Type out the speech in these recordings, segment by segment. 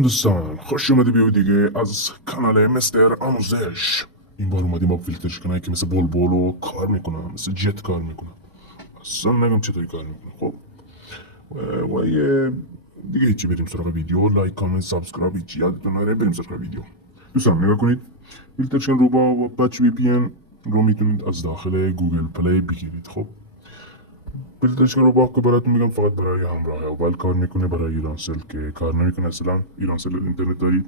دوستان خوش اومدی به دیگه از کانال مستر آموزش. این بار اومدیم با فیلترش کنه که مثل بلبل و کار میکنه، مثل جت کار میکنه. اصلا نگم چطوری کار میکنه. خب و یه دیگه هیچی، بریم سراغ ویدیو. لایک کامنت سابسکرایب هیچی یادتون نره. بریم سراغ ویدیو. دوستان نگاه کنید، فیلترشن رو با پچ وی پی ان رو میتونید از داخل گوگل پلی بگیرید. خب فیلترشن رو با که براتون میگم فقط برای همراه اول کار میکنه، برای ایرانسل که کار نمیکنه. اصلا ایرانسل اینترنت دارید،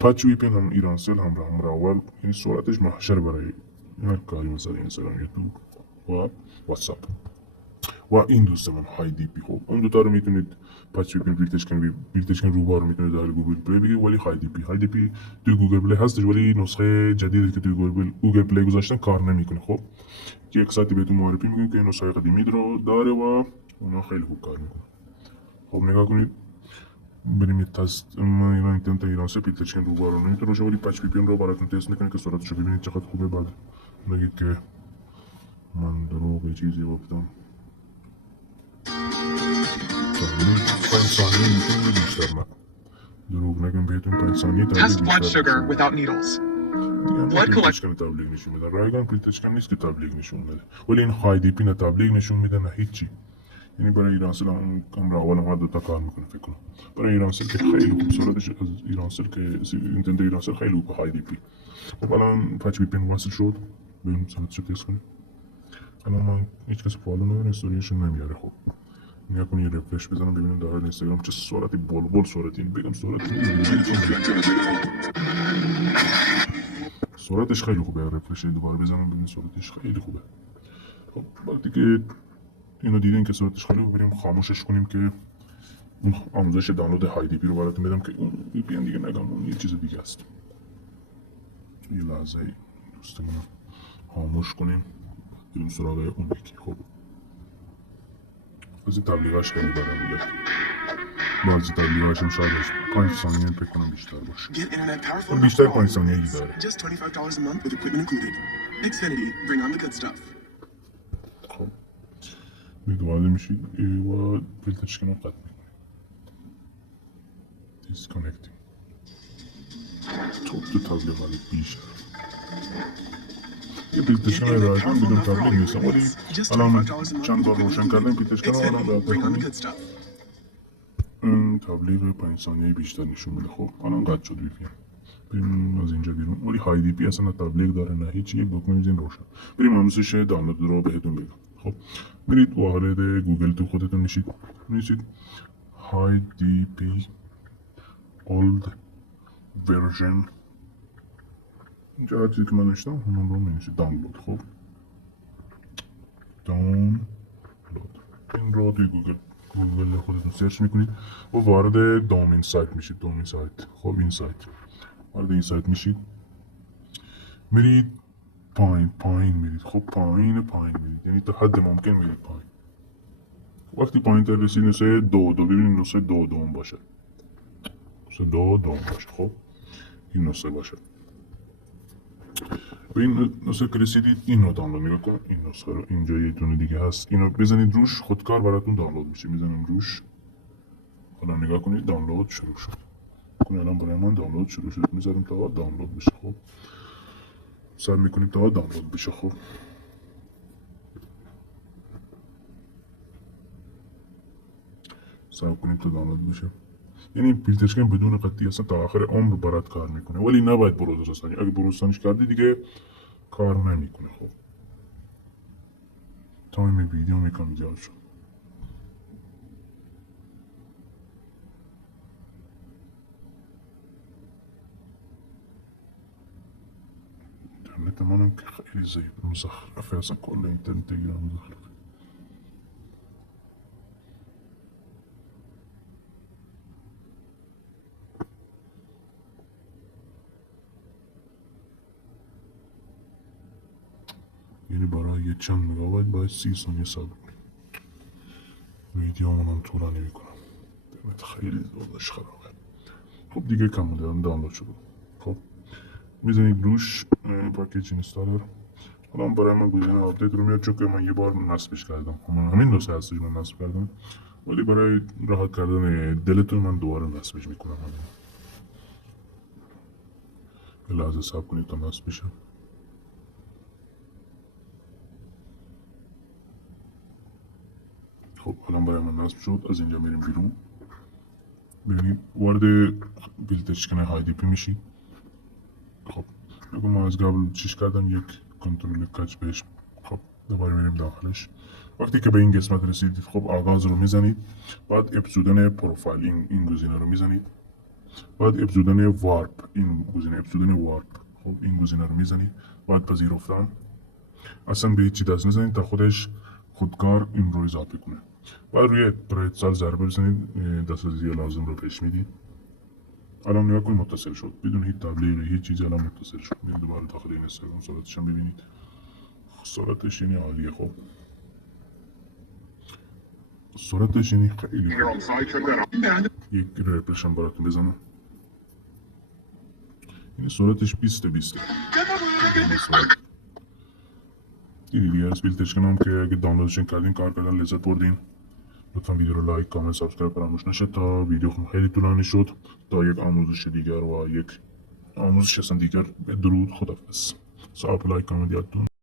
پچ وی پی ان هم ایرانسل همراه اول، این سرعتش محشر برای هر کاری مثل اینستاگرام، یوتیوب و واتساپ. و این دوستمون های دی پی. خب اون دوتا رو میتونید پچ وی پی فیلترشن رو رو میتونید در گوگل پلی بگیرید. ولی های دی پی توی گوگل پلی هستش، ولی نسخه جدیدی که توی گوگل پلی گذاشتن کار نمیکنه. خب یک ساعتی بهتون معرفی میکنیم که این نسخه قدیمی رو داره و اونا خیلی خوب کار میکنه. خب نگاه کنید، بریم یه تست. من اینا اینترنت ایرانسل فیلترشن رو رو نمیتونه باشه، ولی پچ وی پی رو براتون تست میکنه که سرعتشو ببینید چقدر خوبه. بعد نگید که من دروغ چیزی گفتم. 5 ثانیه میتونید بیشتر. من دروغ نگم بهتون، 5 ثانیه تا Test blood بیشتر. sugar without needles. دیگه فیلترشن تبلیغ نشون میده. رایگان فیلترشن نیست که تبلیغ نشون میده، ولی این های دی پی نه تبلیغ نشون میده نه هیچی. یعنی برای ایرانسل هم کامرا اول هم دوتا کار میکنه فکر کنم. برای ایرانسل که خیلی خوب سرعتش از ایرانسل که اینترنت ایرانسل خیلی خوبه های دی پی. خب الان پچ وی پی وصل شد، بریم سرعتشو تست کنیم. الان من هیچ کس فالو نداره، استوریشون نمیاره. خب نگاه کنید، رفرش بزنم ببینیم در اینستاگرام چه سرعتی بلبل سرعتی. بگم سرعت سرعتش خیلی خوبه. رفرش دوباره بزنم ببینیم سرعتش خیلی خوبه. خب وقتی که اینو دیدین که سرعتش خیلی خوبه، بریم خاموشش کنیم که اون آموزش دانلود های دی پی رو براتون بدم که اون وی پی ان دیگه نگم، اون یه چیز دیگه است. یه لحظه دوستمون خاموش کنیم، بریم سراغ اون یکی. خب از این تبلیغاش خیلی بدم میاد. بعضی تبلیغاش هم شاید 5 ثانیه فکر کنم بیشتر باشه. بیشتر 5 ثانیه‌ای داره. خب وارد میشید و فیلترشن رو قطع میکنید. دیسکانکتینگ. تو تبلیغات بیشتر. یه فیلترشن رایگان بدون تبلیغ نیستم، ولی الان چند بار روشن کردم فیلترشن رو. الان باید بکنیم این تبلیغ 5 ثانیه بیشتر نشون میده. خب الان قطع شد وی پی ان. بریم از اینجا بیرون. ولی های دی پی اصلا نه تبلیغ داره نه هیچی. یک دکمه میزین روشن. بریم آموزش دانلود رو بهتون بگم. خب برید وارد گوگل تو خودتون میشید، میشید های دی پی اولد ورژن. اینجا چیزی که من نوشتم اون رو می‌نویسید دانلود. خب دانلود این رو توی گوگل خودتون سرچ میکنید و وارد دومین سایت میشید. دومین سایت. خب این سایت، وارد این سایت میشید، میرید پایین میرید. خب پایین میرید، یعنی تا حد ممکن میرید پایین. وقتی پایین تر رسید نسخه دو ببینید، نسخه دو باشه. نسخه دو باشه. خب این نسخه باشه. به این نسخه که رسیدید این رو دانلود نگاه کن. این نسخه رو اینجا یه دونه دیگه هست، اینو بزنید روش، خودکار براتون دانلود میشه. میزنیم روش، حالا نگاه کنید دانلود شروع شد. الان برای من دانلود شروع شد. میذاریم تا دانلود بشه. خب سر میکنیم تا دانلود بشه. خب سر کنیم تا دانلود بشه. یعنی این فیلترشن بدون قطعی اصلا تا آخر عمر برات کار میکنه، ولی نباید بروز رسانی. اگه بروز رسانیش کردی دیگه کار نمیکنه. خب تایم ویدیو میکنم زیاد شد. اینترنت منم که خیلی ضعیف مزخرفه، اصلا کل اینترنت ایران مزخرفه. یعنی برای یه چند مگابایت باید 30 ثانیه صبر کنیم. ویدیو منم طولانی میکنم، اینترنت خیلی زودش خرابه. خب دیگه کم دانلود شده. خب میزنید روش پاکیج اینستالر. الان برای من گزینه آپدیت رو میاد، چون که من یه بار نصبش کردم. همین نسخه هستش من نصب کردم. ولی برای راحت کردن دلتون من دوباره نصبش میکنم. یه لحظه صبر کنید تا نصب بشه. خب الان برای من نصب شد. از اینجا میریم بیرون. ببینید وارد بیلتشکن های دی پی میشید. خب بگو ما از قبل چیش کردم یک کنترل کچ بهش. خب دوباره میریم داخلش. وقتی که به این قسمت رسیدید خب آغاز رو میزنید. بعد ابزودن پروفایل این گزینه رو میزنید. بعد ابزودن وارپ این گزینه ابزودن وارپ خب این گزینه رو میزنید. بعد پذیرفتن. اصلا به هیچی دست نزنید تا خودش خودکار این رو اضافه کنه. بعد روی برای سال ضربه بزنید. دسترسی لازم رو پیش میدید. الان نگاه کنید متصل شد بدون هیچ تبلیغی هیچ چیزی. الان متصل شد. میرید دوباره داخل اینستاگرام صورتش هم ببینید. صورتش یعنی عالیه. خب صورتش یعنی خیلی یک رپرش هم براتون بزنم. این صورتش 20/20. دیدی دیگه از بیلتشکن هم که اگه دانلودشن کردین کار کردن لذت بردین. لطفا ویدیو رو لایک کامنت سابسکرایب فراموش نشه. تا ویدیو خیلی طولانی شد. تا یک آموزش دیگر و یک آموزش اصلا دیگر. درود خدافظ. ساب لایک کامنت یادتون